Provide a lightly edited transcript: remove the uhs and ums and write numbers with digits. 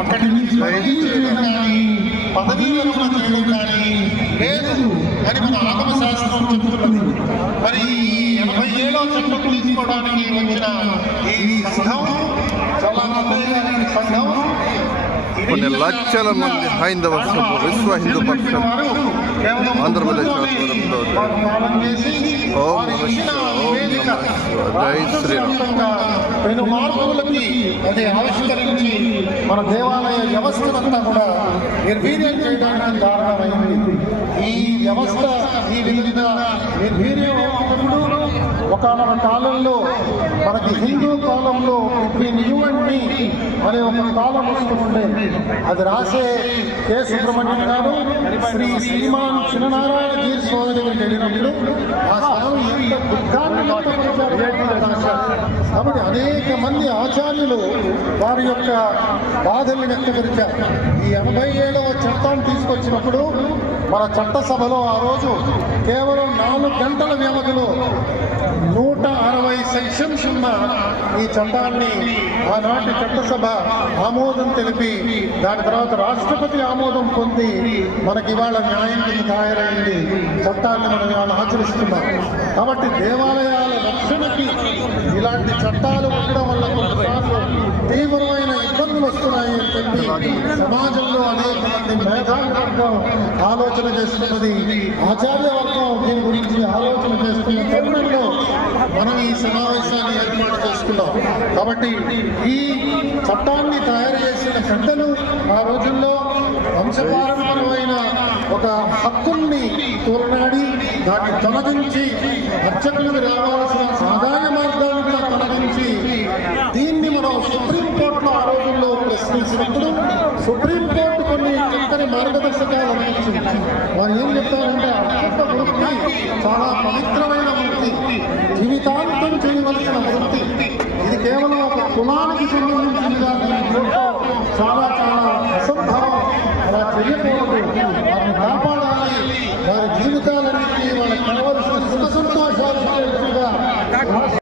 అక్కడి నుంచి పదవీ విరమణ చేయడం కానీ లేదు అని మన ఆగమ శాస్త్రం చెబుతున్నది. మరి 87వ చట్టం తీసుకోవడానికి వచ్చిన ఈ సంఘం చాలా సంఘం కొన్ని లక్షల మంది హైందవ విశ్వ హిందూ పరిషత్ ఆంధ్రప్రదేశ్ జై శ్రీరామ్ పెను మార్పులకి అది ఆవిష్కరించి మన దేవాలయ వ్యవస్థనంతా కూడా నిర్వీర్యం చేయడానికి కారణమైంది. ఈ వ్యవస్థ ఈ విధంగా నిర్వీర్యం ఒకనొక కాలంలో మనకి హిందూ కాలంలో బిట్వీన్ యూ అండ్ మీ అనే ఒక కాలం వస్తూ ఉండేది. అది రాసే కె సుబ్రహ్మణ్యం గారు శ్రీ శ్రీమాన్ చిన్ననారాయణ గీర్ సోదరి వెళ్ళినప్పుడు ఆ స్థలం ఎంత దుఃఖాన్ని కాబట్టి అనేక మంది ఆచార్యులు వారి యొక్క బాధల్ని వ్యక్తపరిచారు. ఈ 87వ చట్టాన్ని తీసుకొచ్చినప్పుడు మన చట్టసభలో ఆ రోజు కేవలం 4 గంటల వ్యవధిలో 160 సెక్షన్స్ ఉన్న ఈ చట్టాన్ని ఆనాటి చట్టసభ ఆమోదం తెలిపి దాని తర్వాత రాష్ట్రపతి ఆమోదం పొంది మనకి ఇవాళ న్యాయం కింద తయారైంది. చట్టాన్ని మనం ఇవాళ ఆచరిస్తున్నాం. కాబట్టి దేవాలయాల రక్షణకి ఇలాంటి చట్టాలు ఉండడం వల్ల కొన్నిసార్లు తీవ్రమైన ఇబ్బందులు వస్తున్నాయని చెప్పి సమాజంలో అనేక మంది మేధావర్గం ఆలోచన చేస్తున్నది. ఆచార్య వర్గం దీని గురించి ఆలోచన చేస్తున్న తరుణంలో మనం ఈ సమావేశాన్ని ఏర్పాటు చేసుకున్నాం. కాబట్టి ఈ చట్టాన్ని తయారు చేసిన పెద్దలు ఆ రోజుల్లో వంశపారంపరమైన ఒక హక్కుల్ని తోలనాడి దాన్ని తొలగించి అర్చకులకు రావాల్సిన ఆదాయ మార్గాన్ని కూడా తొలగించి దీన్ని మనం సుప్రీంకోర్టులో ఆ రోజుల్లో ప్రశ్నించినప్పుడు సుప్రీంకోర్టు కొన్ని చక్కని మార్గదర్శకాలు అందించింది. వారు ఏం చెప్తారంటే అర్చక వృత్తి చాలా పవిత్రమైన వృత్తి, జీవితాంతం చేయవలసిన వృత్తి. ఇది కేవలం ఒక కులానికి సంబంధించినది చాలా చాలా అసంభవం. అలా చేయకూడదు.